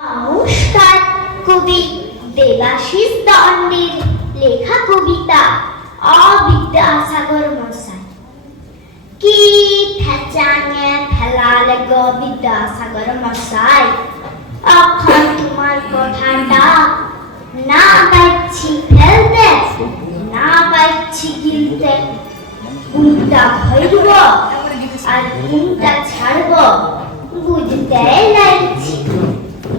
নমস্কার, কবি দেবাশিস দণ্ডের লেখা কবিতা অবিদ্যাসাগর মশাই। কি ফেচাঙে ফেলালে গো বিদ্যাসাগর মশাই? এখন তোমার কথাটা না পাচ্ছি ফেলতে, না পাচ্ছি গিলতে। কোনটা ধরব আর কোনটা ছাড়ব, বুঝতে লাগছি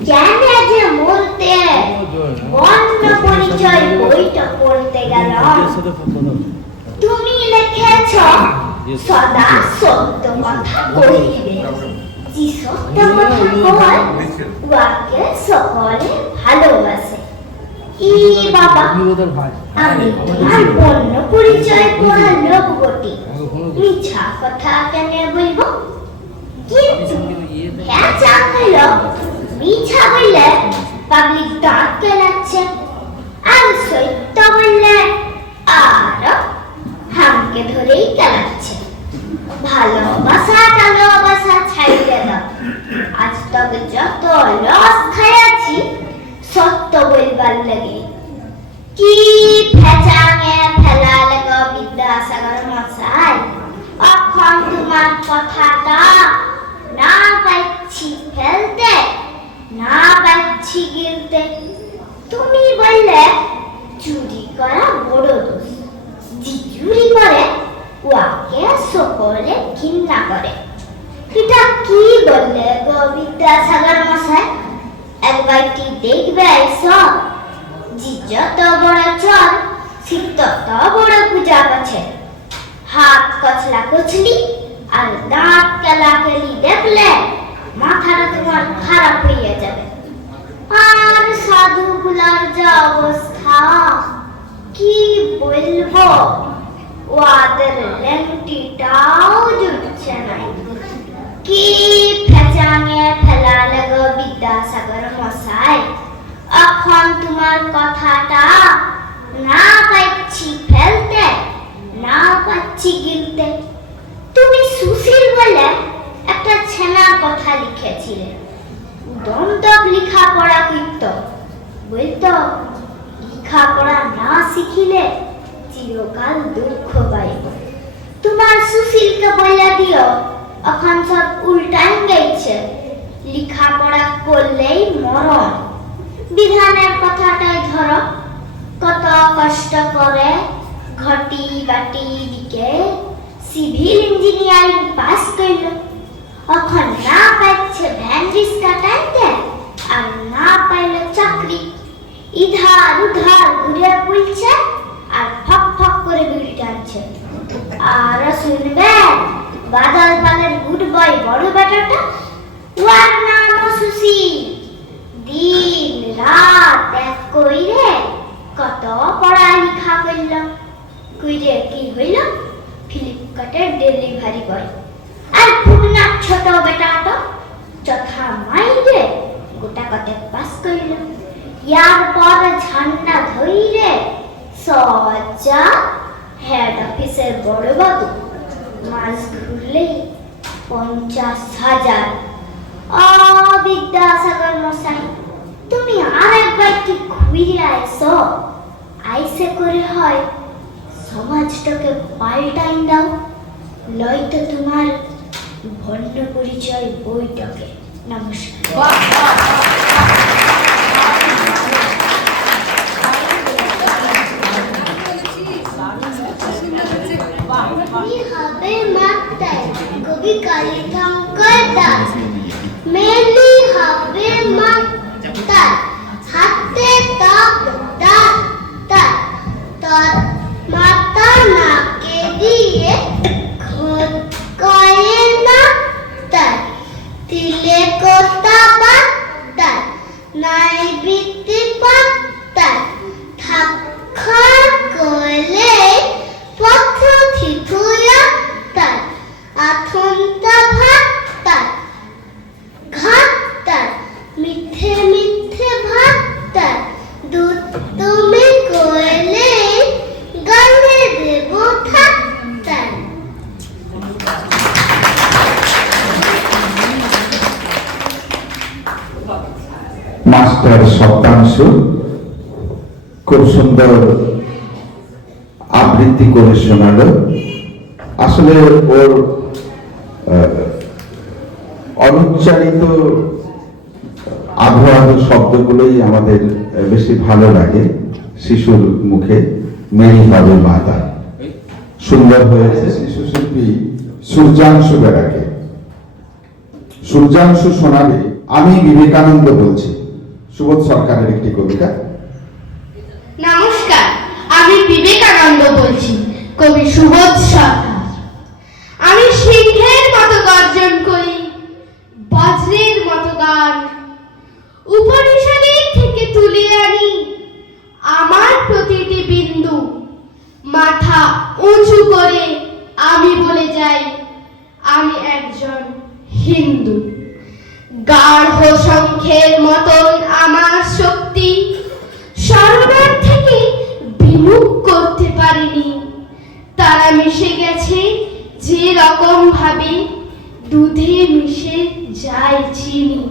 কেন যে মরতে বর্ণ পরিচয় বইটা পড়তে গেল তুমি লিখেছ সদা সত্য কথা কহিবে যে সত্য কথা কয় উহাকে সকলে ভালোবাসে ই বাবা আমি তোমার বর্ণ পরিচয় পড়া লোক বটি মিছা কথা কেন বলব কিন্তু হ্যাঁ চা মিছা বললে পাবলিক দাঁত কেলাচ্ছে আর সত্য বললে আর হামকে ধরেই কেলাচ্ছে ভালোবাসা ভালোবাসা ছাইতে দাও। আজ তক যত লস খাইয়াছি সত্য বলবার লাগে। কি ফেচাঙে ফেলা লাগো বিদ্যাসাগর মশাই? এখন তোমার কথাটা না পাচ্ছি ফেলতে। না পাচ্ছি গিলতে। তুমি বললে, চুরি করা বড় দোষ। চুরি করে, ওয়াকে সকলে ঘৃণা করে। এটা কি বললে গো বিদ্যাসাগর মশাই? একবার কি দেখবে সব যে যত বড় চর, সে তত বড় পূজা আছে হাত কচলা কচলি আর দাঁত কেলা কেলি দেখলে মাথাটা তোমার খারাপ হইয়া যাবে। আর সাধু গুলার যা অবস্থা, কি বলব? ওদের লেংটিটাও জুটছে না কি ফেচাঙে ফেলা লাগো বিদ্যাসাগর মশাই। এখন তোমার কথাটা না পাচ্ছি ফেলতে, না পাচ্ছি গিলতে। তুমি সুশীল বলে একটা ছেনার কথা লিখেছিলে। দন্তক লেখা পড়া কীর্ত বলতো লেখা পড়া না শিখিলে চিরকাল দুঃখ পাইব। তোমার সুশীলকে বলে দিও, এখন সব উল্টাই গেছে। লেখাপড়া করলেই মরণ। বিধানের কথাটাই ধরো, কত কষ্ট করে ঘটি বাটি দিকে। সিভিল ইঞ্জিনিয়ারিং পাস করল এখন না পাচ্ছে ভ্যান রিক্সা টানতে আর না পাইল চাকরি। ইধার উধার ঘুরে বুলছে আর ফক ফক করে বিড়ি টানছে। আর শুনবে, বাদল পালের গুড বয় বড় বেটাটা? ওর নাম সুশী দিন রাত এক কইরে কত পড়ালেখা করল কইরে কি হইল? ফ্লিপকার্টের ডেলিভারি বয়। আর পুনার ছোট বেটাটা যথা মাইরে গোটা কতে পাস করল। ইয়ার পর ঝান্ডা ধইরে সজ্জা হেড অফিসের বড় বাবু মাস ঘুরলেই পঞ্চাশ হাজার। অবিদ্যাসাগর মশাই, তুমি আর একবার কি ঘুরে আইসো আইসে করে হয়, সমাজটাকে পাল্টাই দাও। লয়তো তোমার ভণ্ড পরিচয় বইটাকে। নমস্কার। কবি কালীশঙ্কর দাস। হাতে দাঁত সুন্দর আবৃত্তি করে শোনালো আসলে ওর অনুচ্চারিত আধো শব্দগুলোই আমাদের বেশি ভালো লাগে শিশুর মুখে। মেরি পাবে মাতা সুন্দর হয়েছে শিশু শিল্পী সূর্যাংশ বেড়াকে। সূর্যাংশ শোনাবে, আমি বিবেকানন্দ বলছি। সুবোধ সরকারের একটি কবিতা। নমস্কার, আমি বিবেকানন্দ বলছি, কবি সুবোধ সরকার। আমি সিংহের মতো গর্জন করি, বজ্রের মতো গান। উপনিষদের থেকে তুলে আনি আমার প্রতিটি বিন্দু। মাথা উঁচু করে আমি বলে যাই, আমি একজন হিন্দু। গাঢ় সংখ্যের মতন আমার বুক করতে পারিনি। তারা মিশে গেছে যে রকম ভাবে দুধে মিশে যায় চিনি।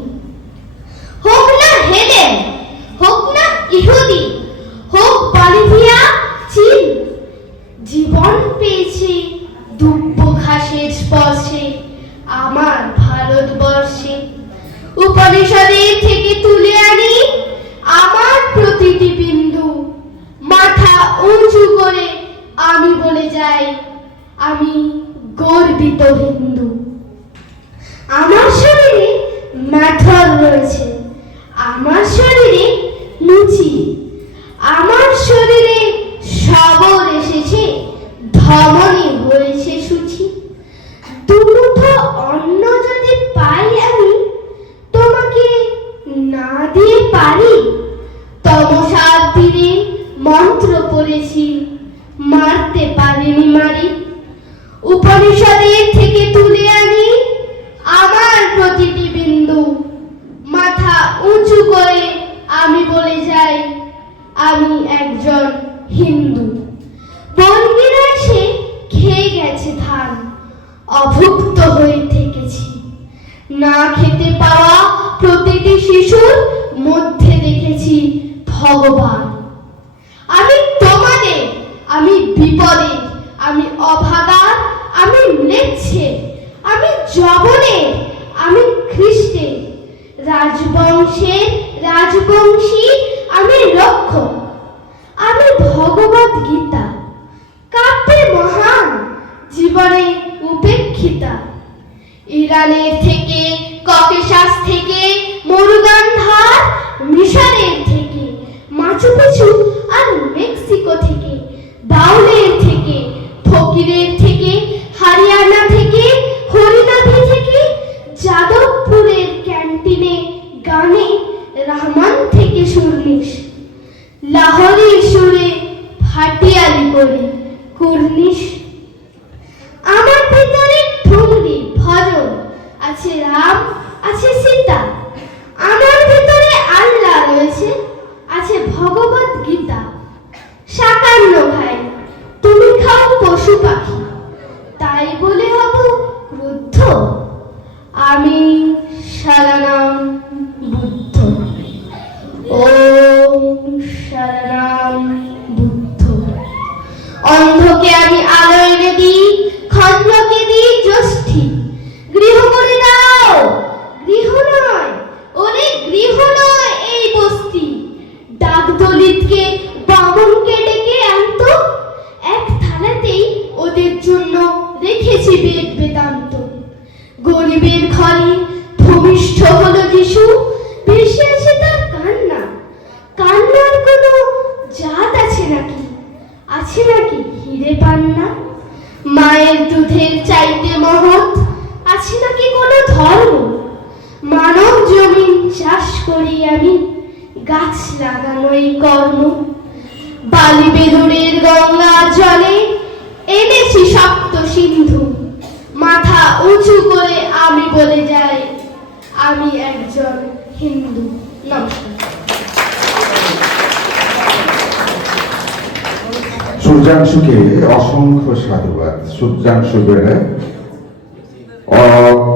Marie. সূর্যাংশকে অসংখ্য সাধুবাদ, সূর্যাংশ বেড়ে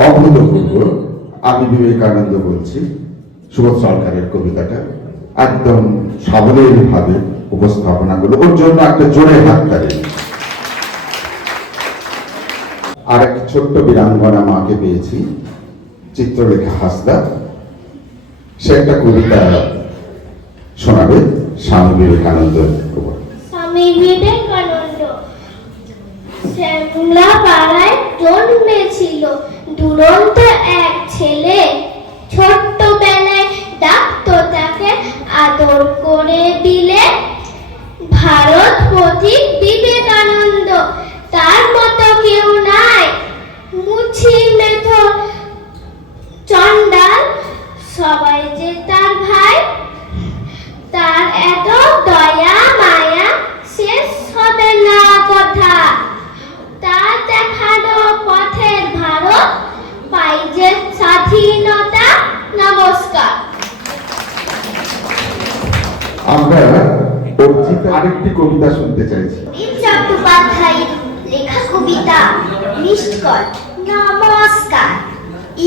অভূতপূর্ব আমি বিবেকানন্দ বলছি, সুবোধ সরকারের কবিতাটা একদম সাবলীল ভাবে উপস্থাপনা উপস্থাপনাগুলো ওর জন্য একটা জোরে হাততালি আর এক ছোট্ট বীরাঙ্গনা মাকে পেয়েছি, চিত্রলেখা হাসদা। সে একটা কবিতা শোনাবে স্বামী বিবেকানন্দ উপর। স্বামী বিবেকানন্দ শ্যামলা পাড়ায় জন্মেছিল দুরন্ত এক ছেলে। ছোট্টবেলায় ডাকতো তাকে আদর করে দিলে। ভারত পথিক বিবেকানন্দ, তার মতো কেউ নাই। মুছি মেথ চন্ডাল সবাই যে তার ভাই তার এত দয়া মায়া শেষ হবে না কথা তার দেখানো পথের ভারত পাই যে স্বাধীনতা নমস্কার আমরা অর্জিত আরেকটি কবিতা শুনতে চাইছি। লেখা কবিতা নমস্কার।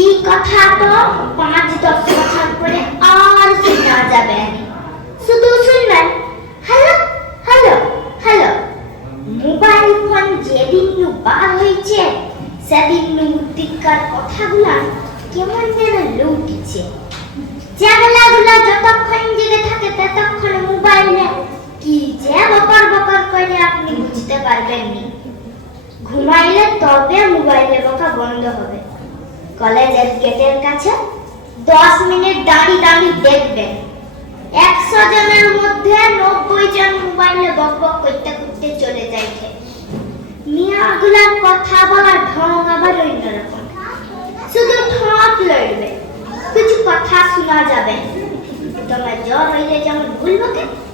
এই কথা তো পাঁচ দশ বছর আর শোনা যাবে। শুধু শুনবেন। Hello hello hello. Mobile phone যেদিন নু বার হয়েছে, সেদিন নু দিককার কথাগুলা কেমন যেন লুটিছে জানলাগুলো যতক্ষণ জেগে থাকে, ততক্ষণ মোবাইলে যে বকর বকর করে আপনি বুঝতে পারবেন নি ঘুমাইলে তবে মোবাইলে বকা বন্ধ হবে। কলেজের গেটের কাছে দশ মিনিট দাঁড়িয়ে দাঁড়িয়ে দেখবেন। একশো জনের মধ্যে নব্বই জন মোবাইলে বক বক করতে করতে চলে যাইছে। মিয়াগুলার কথা বলার ঢং আবার অন্যরকম। শুধু ঠোঁট লড়বে কিছু কথা শোনা যাবে। তোমার জ্বর হইলে যেমন ভুলবকে তেমন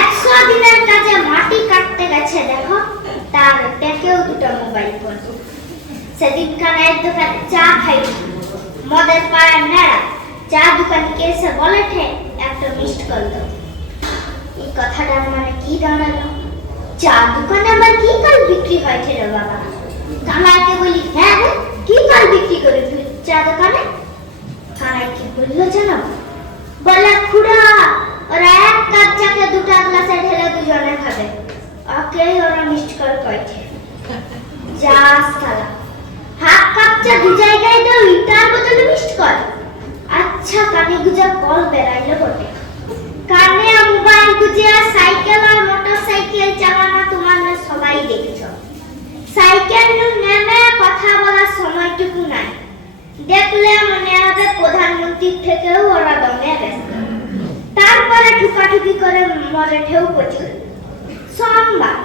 একশো দিনের কাজে মাটি কাটতে গেছে, দেখো। তার টেকেও দুটো মোবাইল ফোন। সেদিন কানের দোকানে চা খাইছি মদের পাড়ার নেড়া, চা দোকানিকে এসে বলে ঠে, একটা কল দাও এই কথাটার মানে কি দাঁড়াল? চা দোকানে আবার কি কল বিক্রি হয়েছে রে বাবা? কানাইকে বলি হ্যাঁ কি কল বিক্রি করে তুই চা দোকানে কানাই কি বলল জানো বলে খুড়া ওরা এক কাপ চাকে দুটা গ্লাসে ঢেলে দুজনে খাবে ওকে ওরা মিসড কল করেছে যা সালা হাফ কাপ চা দু জায়গায় দাও ইটার বদলে মিসড কল আচ্ছা কানে গুজা কল বেড়াইলো বটে কানে মোবাইল গুজে সাইকেল আর মোটর সাইকেল চালানো তোমার সবাই দেখেছ সাইকেল নু নেমে কথা বলার সময়টুকু নাই দেখলে মনে হবে প্রধানমন্ত্রীর থেকেও ওরা দমে ব্যস্ত তারপরে ঠুকাঠুকি করে মরে ঠেউ পড়ছিল সোমবার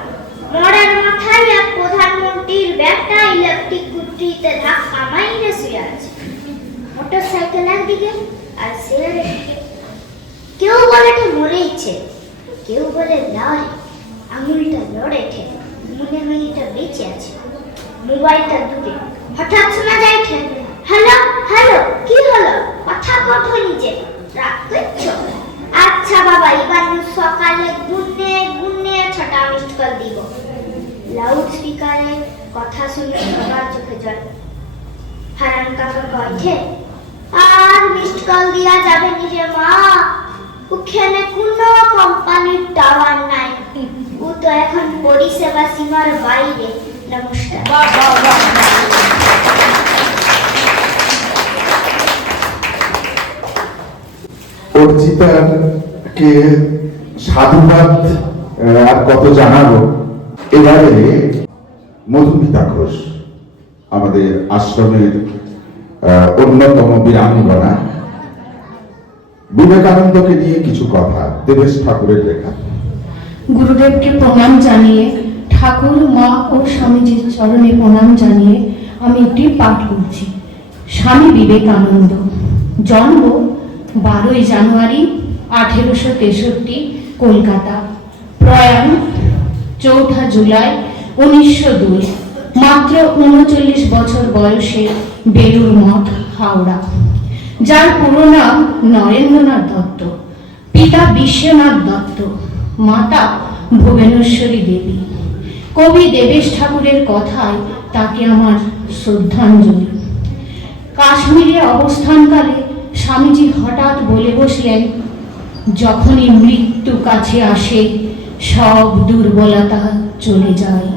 মরের মাথায় এক প্রধানমন্ত্রীর ব্যাগটা ইলেকট্রিক কুটরিতে ধাক্কা মাইরে শুয়ে আছে মোটর সাইকেল একদিকে আর সে একদিকে কেউ বলে এটা মরেইছে কেউ বলে নয় আঙুলটা মনে হয় এটা বেঁচে আছে। মোবাইলটা দূরে। হঠাৎ শোনা যাইছে হ্যালো হ্যালো, কি হলো? কথা কথা নিজে? রাগ করছ? আচ্ছা বাবা, এবার সকালে গুনে গুনে ছটা মিসড কল দিব। লাউড স্পিকারে কথা শুনে সবার চোখে জল। হারান কাকা কয়েছে আর মিসড কল দিয়া যাবে নিজে মা। ওখানে কোনো কোম্পানির টাওয়ার নাই। তো এখন পরিষেবা সীমার বাইরে। নমস্কার। সাধুবাদ আর কত জানাব? এবারে মধুমিতা ঘোষ, আমাদের আশ্রমের অন্যতম বীরাঙ্গনা। বিবেকানন্দকে নিয়ে কিছু কথা, দেবেশ ঠাকুরের লেখা। গুরুদেবকে প্রণাম জানিয়ে, ঠাকুর, মা ও স্বামীজির চরণে প্রণাম জানিয়ে আমি একটি পাঠ করছি। স্বামী বিবেকানন্দ, জন্ম বারোই জানুয়ারি আঠেরোশো তেষট্টি, কলকাতা। প্রয়াণ চৌঠা জুলাই উনিশশো দুই, মাত্র উনচল্লিশ বছর বয়সে বেলুর মঠ, হাওড়া। যার পুরো নাম নরেন্দ্রনাথ দত্ত, পিতা বিশ্বনাথ দত্ত। মাতা ভুবনেশ্বরী দেবী। কবি দেবেশ ঠাকুরের কথায় তাকে আমার শ্রদ্ধাঞ্জলি। কাশ্মীরে অবস্থানকালে স্বামীজি হঠাৎ বলে বসলেন, যখনই মৃত্যু কাছে আসে, সব দুর্বলতা চলে যায়।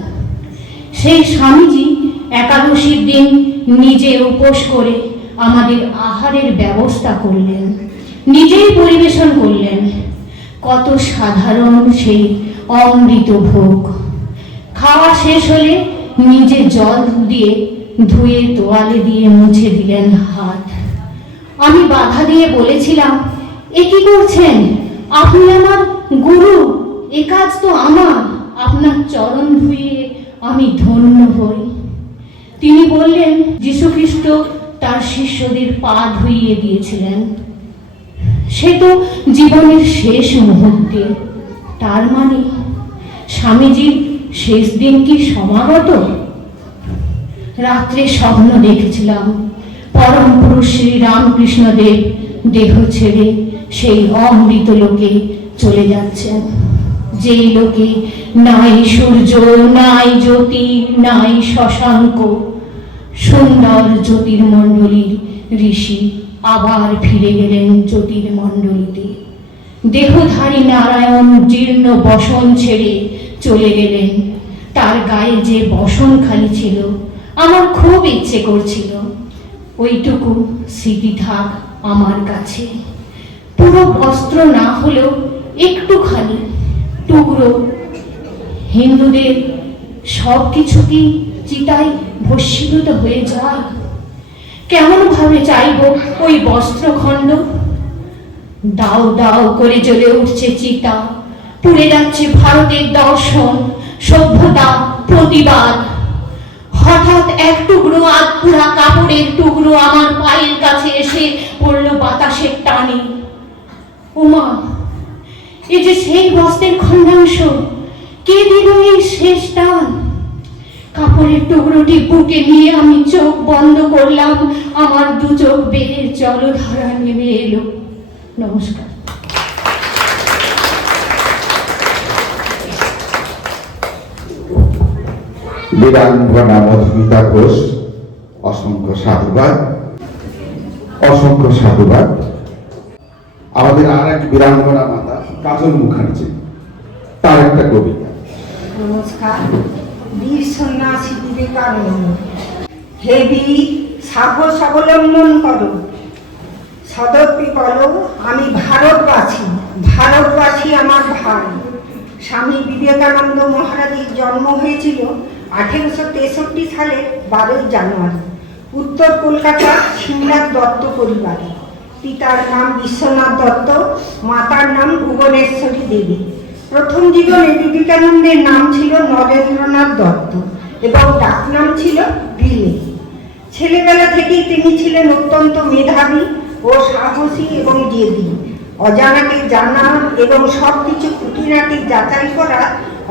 সেই স্বামীজি একাদশীর দিন নিজে উপোস করে আমাদের আহারের ব্যবস্থা করলেন, নিজেই পরিবেশন করলেন। কত সাধারণ সেই অমৃত ভোগ। খাওয়া শেষ হলে নিজে জল দিয়ে ধুয়ে তোয়ালে দিয়ে মুছে দিলেন হাত। আমি বাধা দিয়ে বলেছিলাম, এ কি করছেন? আপনি আমার গুরু, এ কাজ তো আমার। আপনার চরণ ধুয়ে আমি ধন্য হই। তিনি বললেন, যীশুখ্রিস্ট তার শিষ্যদের পা ধুইয়ে দিয়েছিলেন। সে তো জীবনের শেষ মুহূর্তে। তার মানে স্বামীজির শেষ দিন কি সমাগত? রাত্রে স্বপ্ন দেখেছিলাম। পরম পুরুষ শ্রী রামকৃষ্ণদেব দেহ ছেড়ে সেই অমৃত লোকে চলে যাচ্ছেন। যেই লোকে, নাই সূর্য, নাই জ্যোতি নাই শশাঙ্ক। সুন্দর জ্যোতির্মণ্ডলীর ঋষি আবার ফিরে গেলেন জ্যোতির্মণ্ডলীতে দেহধারী নারায়ণ জীর্ণ বসন ছেড়ে চলে গেলেন। তার গায়ে যে বসন খালি ছিল, আমার খুব ইচ্ছে করছিল। ওইটুকু স্মৃতি থাক আমার কাছে। পুরো বস্ত্র না হলেও একটু খালি টুকরো। হিন্দুদের সব কিছু কি চিতায় ভস্মীভূত হয়ে যায়? কেমন ভাবে চাইব ওই বস্ত্রখণ্ড? দাও দাও করে জ্বলে উঠছে চিতা। পুড়ে যাচ্ছে ভারতের দর্শন, সভ্যতা, প্রতিবাদ। হঠাৎ এক টুকরো আধপুরা কাপড়ের টুকরো আমার পায়ের কাছে এসে পড়ল বাতাসের টানে। উমা, এ যে সেই বস্ত্রের খণ্ডাংশ, কে দিল এই শেষ টান? কাপড়ের টুকরোটি বুকে নিয়ে আমি চোখ বন্ধ করলাম। আমার দু চোখ বেয়ে জলধারা নেমে এলো। নমস্কার। বীরাঙ্গনা মধুমিতা ঘোষ অসংখ্য সাধুবাদ অসংখ্য সাধুবাদ। আমাদের আর এক বীরাঙ্গনা মাতা কাজল মুখার্জি তার একটা কবিতা। নমস্কার। বীর সন্ন্যাসী বিবেকানন্দ হে বীর সাহস অবলম্বন করো। সদর্পে বলো, আমি ভারতবাসী ভারতবাসী আমার ভাই। স্বামী বিবেকানন্দ মহারাজের জন্ম হয়েছিল আঠেরোশো তেষট্টি সালের বারোই জানুয়ারি, উত্তর কলকাতা সিমলার দত্ত পরিবারে। পিতার নাম বিশ্বনাথ দত্ত, মাতার নাম ভুবনেশ্বরী দেবী। প্রথম জীবনে বিবেকানন্দের নাম ছিল নরেন্দ্রনাথ দত্ত এবং ডাকনাম ছিল বিলে ছেলেবেলা থেকেই তিনি ছিলেন অত্যন্ত মেধাবী ও সাহসী এবং জেদি। অজানাকে জানা এবং সব কিছু খুঁটিনাটি যাচাই করা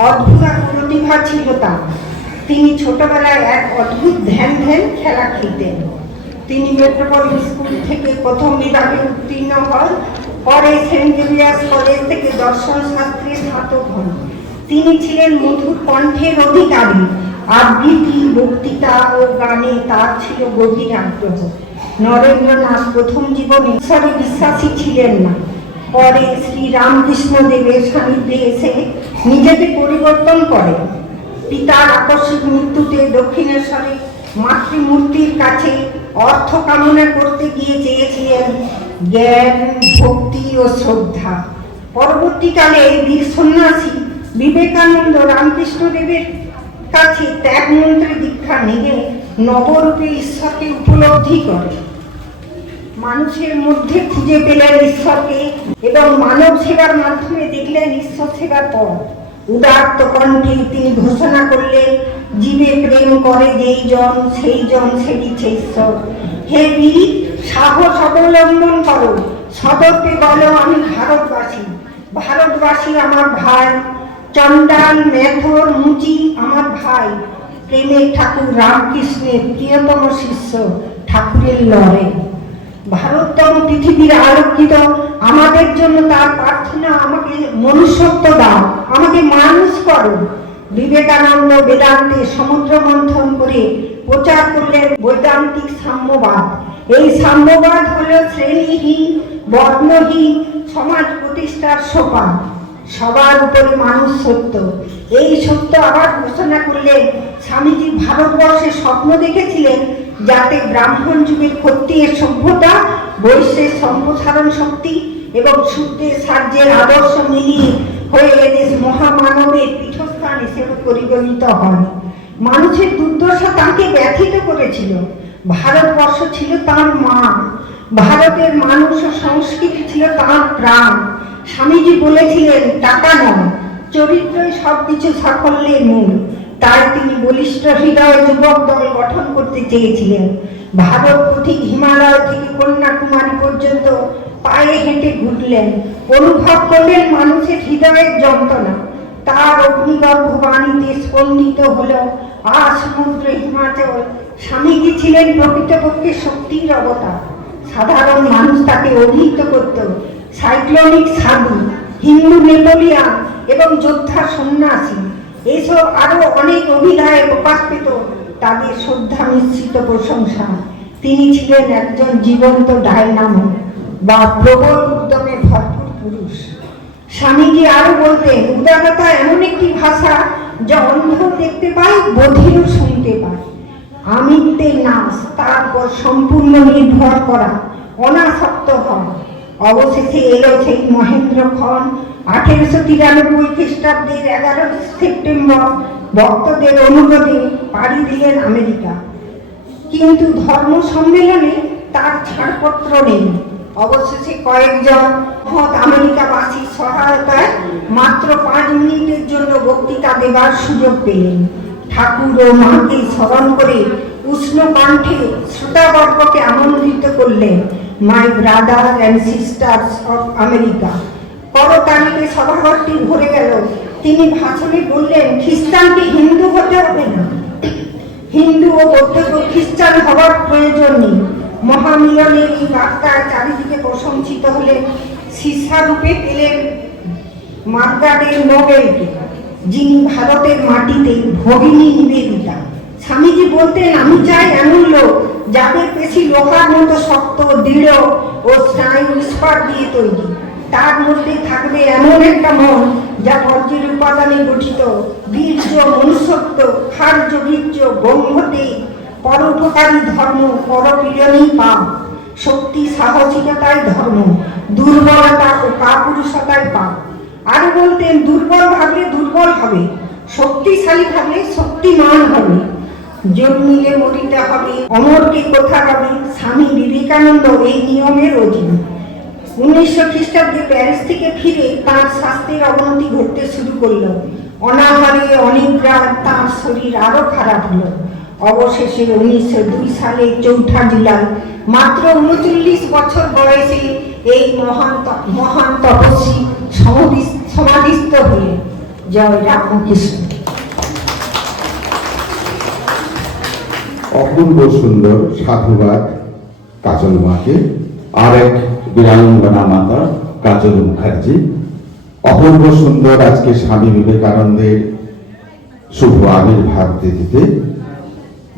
অদ্ভুত প্রতিভা ছিল তার। তিনি ছোটবেলায় এক অদ্ভুত ধ্যান ধ্যান খেলা খেলতেন। তিনি মেট্রোপলিটন স্কুল থেকে প্রথম বিভাগে উত্তীর্ণ হন পরে সেন্ট জেভিয়ার্স কলেজ থেকে দর্শন শাস্ত্রে স্নাতক হন। তিনি ছিলেন মধুর কণ্ঠের অধিকারী। আবৃত্তি, বক্তৃতা ও গানে তার ছিল গভীর আগ্রহ। নরেন্দ্রনাথ প্রথম জীবনে ঈশ্বরে বিশ্বাসী ছিলেন না। পরে শ্রী রামকৃষ্ণ দেবের সান্নিধ্যে এসে নিজেকে পরিবর্তন করেন। পিতার আকস্মিক মৃত্যুতে দক্ষিণেশ্বরে মাতৃমূর্তির কাছে অর্থ কামনা করতে গিয়ে চেয়েছিলেন জ্ঞান, ভক্তি ও শ্রদ্ধা। পরবর্তীকালে বীর সন্ন্যাসী বিবেকানন্দ রামকৃষ্ণদেবের কাছে ত্যাগ মন্ত্রে দীক্ষা নিয়ে নবরূপে ঈশ্বরকে উপলব্ধি করে। মানুষের মধ্যে খুঁজে পেলেন ঈশ্বরকে এবং মানব সেবার মাধ্যমে দেখলেন ঈশ্বর সেবার পর উদাত্ত কণ্ঠে তিনি ঘোষণা করলেন জীবে প্রেম করে যেই জন, সেই জন সেবিছে ঈশ্বর হে বীর সাহস অবলম্বন করো। সদর্পে বলো আমি ভারতবাসী। ভারতবাসী আমার ভাই। চন্ডাল মেথর মুচি আমার ভাই। প্রেমের ঠাকুর রামকৃষ্ণের প্রিয়তম শিষ্য ঠাকুরের লড়ে। ভারততম পৃথিবীর আলোকিত, আমাদের জন্য তার প্রার্থনা আমাকে মনুষ্যত্ব দাও, আমাকে মানুষ করো। বিবেকানন্দ বেদান্তে সমুদ্র মন্থন করে প্রচার করলেন বৈদান্তিক সাম্যবাদ। এই সাম্যবাদ হলো শ্রেণীহীন, বর্ণহীন, সমাজ প্রতিষ্ঠার সোপান। সবার উপরে মানুষ সত্য। এই সত্য আবার ঘোষণা করলেন স্বামীজি ভারতবর্ষে স্বপ্ন দেখেছিলেন যাতে ব্রাহ্মণ যুগের ক্ষত্রিয়ের সভ্যতা, বৈশ্যের সম্প্রসারণ শক্তি এবং শুদ্ধের সাহায্যের আদর্শ মিলিয়ে মহামানবের পীঠস্থান হিসেবে পরিগণিত মানুষের দুর্দশা তাকে ব্যথিত করেছিল। ভারতবর্ষ ছিল তার মা ভারতের মানুষ ও সংস্কৃতি ছিল তার প্রাণ। স্বামীজি বলেছিলেন, টাকা নয় চরিত্রই সবকিছু সাফল্যের মূল। তাই তিনি বলিষ্ঠ হৃদয় যুবক দল গঠন করতে চেয়েছিলেন। ভারত পথিক হিমালয় থেকে কন্যাকুমারী পর্যন্ত পায়ে হেঁটে ঘুরলেন। অনুভব করলেন মানুষের হৃদয়ের যন্ত্রণা। তার অগ্নিগর্ভ বাণীতে স্পন্দিত হল। আ সমুদ্র হিমাচল। স্বামীজি ছিলেন প্রকৃতপক্ষে শক্তির অবতার। সাধারণ মানুষ তাকে অভিহিত করত। সাইক্লোনিক সাধু, হিন্দু নেপোলিয়ান এবং যোদ্ধা সন্ন্যাসী। এসব আরও অনেক অভিধায় প্রকাশ পেত তাদের শ্রদ্ধা মিশ্রিত প্রশংসা। তিনি ছিলেন একজন জীবন্ত ডায়নামো বা প্রবল উদ্যমে ভরপুর পুরুষ। স্বামীজি আরও বলতেন, উদারতা এমন একটি ভাষা যা অন্ধ দেখতে পায়, বধিরও শুনতে পায়। আমিত্বে নাশ তার উপর সম্পূর্ণ নির্ভর করা, অনাসক্ত হওয়া। অবশেষে এলো সেই মহেন্দ্র খন আঠেরোশো তিরানব্বই খ্রিস্টাব্দের এগারো সেপ্টেম্বর। ভক্তদের অনুরোধে পাড়ি দিলেন আমেরিকা। কিন্তু ধর্ম সম্মেলনে তার ছাড়পত্র নেই। অবশেষে কয়েকজন মহৎ আমেরিকাবাসীর সহায়তায় মাত্র পাঁচ মিনিটের জন্য বক্তৃতা দেবার সুযোগ পেলেন। ঠাকুর ও মাকে স্মরণ করে উষ্ণ কণ্ঠে শ্রোতাবর্গকে আমন্ত্রিত করলেন my brother and sisters of America করতালিতে সভাঘরটি ভরে গেল। তিনি ভাষণে বললেন, খ্রিস্টানকে হিন্দু হতে হবে না। হিন্দু ও বৌদ্ধকে খ্রিস্টান হওয়ার প্রয়োজন নেই। মহামিলনের এই বার্তায় চারিদিকে প্রশংসিত হলে শিষ্যারূপে পেলেন মার্গারেট নোবেলকে যিনি ভারতের মাটিতে ভগিনী নিবেদিতা। স্বামীজি বলতেন, আমি চাই এমন লোক যাদের পেশি লোহার মতো শক্ত, দৃঢ় ও স্নায়ু ইস্পাত দিয়ে তৈরি। তার মধ্যে থাকবে এমন একটা মন যা বর্জ্যের উপাদানে গঠিত, বীর্য, মনুষ্যত্ব খার্য বীর্য ব্রহ্মতে পরোপকারী ধর্ম পরপীড়নেই পাপ। শক্তি, সাহসিকতাই ধর্ম, দুর্বলতা ও কাপুরুষতায় পাপ। আরও বলতেন, দুর্বল ভাবলে দুর্বল হবে, শক্তিশালী ভাবলে শক্তিমান হবে। যোগ জন্মিলে মরিতে হবে, অমরকে কোথা হবে স্বামী বিবেকানন্দ এই নিয়মের অধীন। উনিশশো খ্রিস্টাব্দে প্যারিস থেকে ফিরে তার স্বাস্থ্যের অবনতি ঘটতে শুরু করল। অনাহারে অনিদ্রায় তার শরীর আরও খারাপ হলো। অবশেষে উনিশশো দুই সালে চৌঠা জুলাই, মাত্র উনচল্লিশ বছর বয়সে এই মহান মহান তপস্বী সমাধি- সমাধিস্থ হলেন। জয় রামকৃষ্ণ। অপূর্ব সুন্দর সাধুবাদ কাজল মাকে, আর এক বীরাঙ্গনা মাতা কাজল মুখার্জি। অপূর্ব সুন্দর আজকে স্বামী বিবেকানন্দের শুভ আবির্ভাব তিথিতে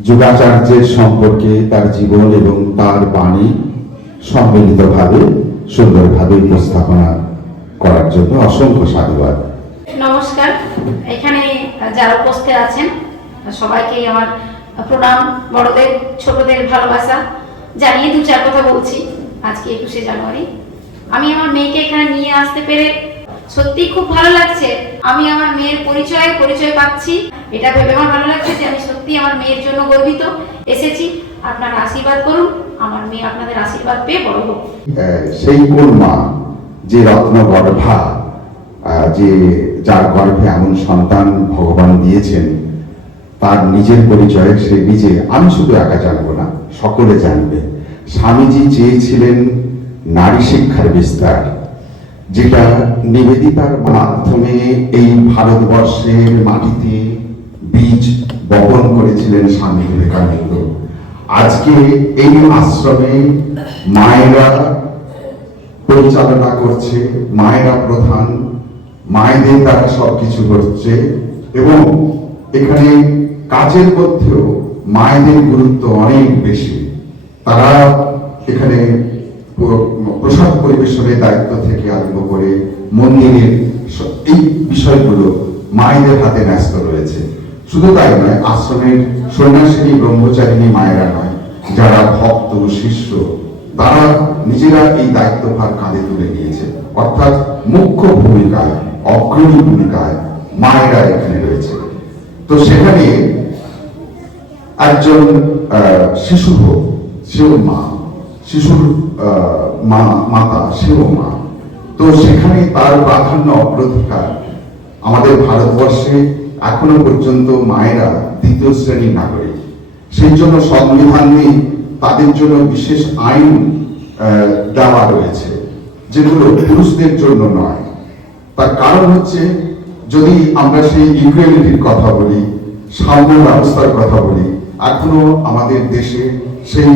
যুগাচার্যের সম্পর্কে তার জীবন এবং তার বাণী সম্মিলিতভাবে, সুন্দরভাবে উপস্থাপনা করার জন্য অসংখ্য সাধুবাদ। নমস্কার। এখানে যারা উপস্থিত আছেন, সবাইকে আমার প্রণাম। বড়দের, ছোটদের ভালোবাসা। জানিয়ে দু চার কথা বলছি আজকে একুশে জানুয়ারি। আমি আমার মেয়েকে এখানে নিয়ে আসতে পেরে সত্যি খুব ভালো লাগছে। আমি আমার মেয়ের পরিচয় পরিচয় পাচ্ছি। এটা ভেবে আমার ভালো লাগছে যে আমি সত্যি আমার মেয়ের জন্য গর্বিত। এসেছি, আপনারা আশীর্বাদ করুন, আমার মেয়ে আপনাদের আশীর্বাদ পেয়ে বড় হোক। সেই কোন মা যে রত্ন গর্ভা যে যার গর্ভে এমন সন্তান ভগবান দিয়েছেন, তার নিজের পরিচয়ে সে নিজে, আমি শুধু একা জানব না, সকলে জানবে। স্বামীজি চেয়েছিলেন নারী শিক্ষার বিস্তার, যেটা নিবেদিতার মাধ্যমে এই ভারতবর্ষের মাটিতে বীজ বপন করেছিলেন স্বামী বিবেকানন্দ। আজকে এই আশ্রমে মায়েরা পরিচালনা করছে, মায়েরা প্রধান, মায়েদের দ্বারা সবকিছু করছে এবং এখানে কাজের মধ্যেও মায়েদের গুরুত্ব অনেক বেশি। তারা এখানে প্রসাদ পরিবেশনের দায়িত্ব থেকে আরম্ভ করে মন্দিরের এই বিষয়গুলো মায়েদের হাতে ন্যস্ত রয়েছে। শুধু তাই নয়, আশ্রমের সন্ন্যাসিনী, ব্রহ্মচারিণী মায়েরা নয়, যারা ভক্ত শিষ্য, তারা নিজেরা এই দায়িত্বভার কাঁধে তুলে নিয়েছে। অর্থাৎ মুখ্য ভূমিকায়, অগ্রণী ভূমিকায় মায়েরা এখানে রয়েছে। তো সেখানে একজন শিশু হোক, সেও মা, শিশুর মা, মাতা, সেও মা। তো সেখানে তার প্রাধান্য, অগ্রাধিকার আমাদের ভারতবর্ষে এখনও পর্যন্ত মায়েরা দ্বিতীয় শ্রেণির নাগরিক। সেই জন্য সংবিধানে তাদের জন্য বিশেষ আইন দেওয়া রয়েছে, যেগুলো পুরুষদের জন্য নয়। তার কারণ হচ্ছে, যদি আমরা সেই ইকুয়ালিটির কথা বলি, সাম্য ব্যবস্থার কথা বলি, এখনও আমাদের দেশে সেই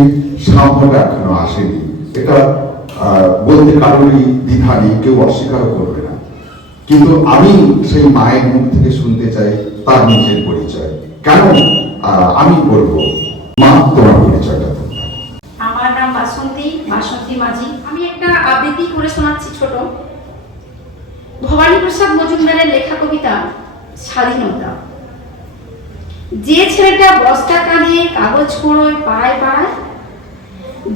সাম্যটা এখনও আসেনি। এটা বলতে কারোরই দ্বিধা নেই, কেউ অস্বীকার করবে কিন্তু আমি সেই মায়ের মুখ থেকে শুনতে চাই, তার নিজের পরিচয়। কেন? আমি বলব মা, তোমার পরিচয়টা আমার নাম বাসন্তী বাসন্তী মাঝি। আমি একটা আবৃত্তি করে শোনাচ্ছি ছোট। মজুমদারের লেখা কবিতা, স্বাধীনতা। যে ছেলেটা বস্তা কাঁধে কাগজ কুড়োয় পাড়ায় পাড়ায়,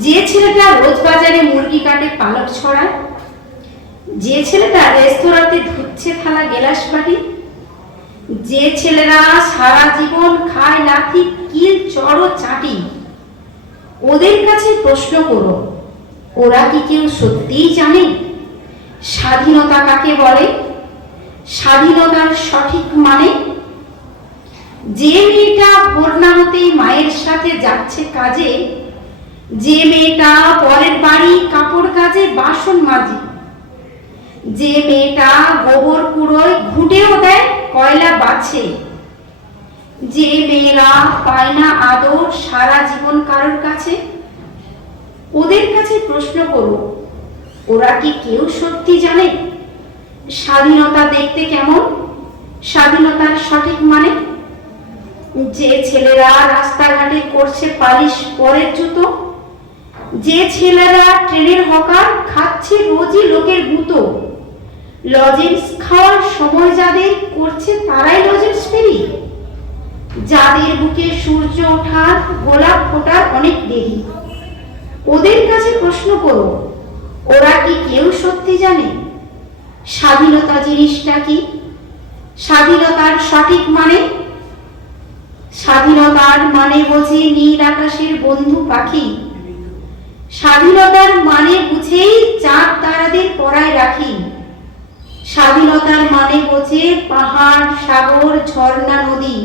যে ছেলেটা রোজ বাজারে মুরগি কাটে পালক ছড়ায় যে ছেলেটা রেস্তোরাঁতে ধুচ্ছে থালা গেলাস বাটি, যে ছেলেরা সারা জীবন খায় লাথি, কিল, চড়ো, চাটি, ওদের কাছে প্রশ্ন করো, ওরা কি কেউ সত্যিই জানে? স্বাধীনতা কাকে বলে? স্বাধীনতার সঠিক মানে? যে মেয়েটা ভোর না হতেই মায়ের সাথে যাচ্ছে কাজে, যে মেয়েটা পরের বাড়ি কাপড় কাজে বাসন মাজি যে মেয়েটা গোবর কুড়োয় ঘুটেও দেয় কয়লা বাছে। যে মেয়েরা পায় না আদর সারা জীবন কারোর কাছে? ওদের কাছে প্রশ্ন করো, ওরা কি কেউ সত্যি জানে? স্বাধীনতা দেখতে কেমন? স্বাধীনতার সঠিক মানে? যে ছেলেরা রাস্তাঘাটে করছে পালিশ পরের জুতো, যে ছেলেরা ট্রেনের হকার খাচ্ছে রোজই লোকের গুঁতো। লজেন্স খাওয়ার সময় যাদের করছে তারাই লজেন্স ফেরি। যাদের বুকে সূর্য ওঠার গোলাপ ফোটার অনেক দেরি। ওদের কাছে প্রশ্ন করো, ওরা কি কেউ সত্যি জানে? স্বাধীনতা জিনিসটা কি? স্বাধীনতার সঠিক মানে? স্বাধীনতার মানে বোঝে নীল আকাশের বন্ধু পাখি। স্বাধীনতার মানে বুঝেই চাঁদ তারাদের পড়ায় রাখি। স্বাধীনতার মানে বোঝে পাহাড়, সাগর, ঝর্ণা, নদী।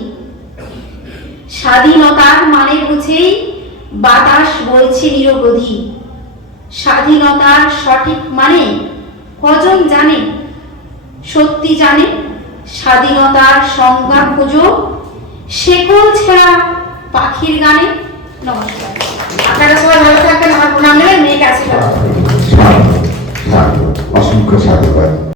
স্বাধীনতার মানে বুঝেই বাতাস বইছে নিরবধি। স্বাধীনতার সঠিক মানে কজন জানে? সত্যি জানে? স্বাধীনতার সংজ্ঞা খুঁজো। শেকল ছেঁড়া পাখির গানে। নমস্কার। আপনারা সবাই ভালো থাকবেন। আমার প্রণাম নেবেন মেয়েকে আশীর্বাদ অসংখ্য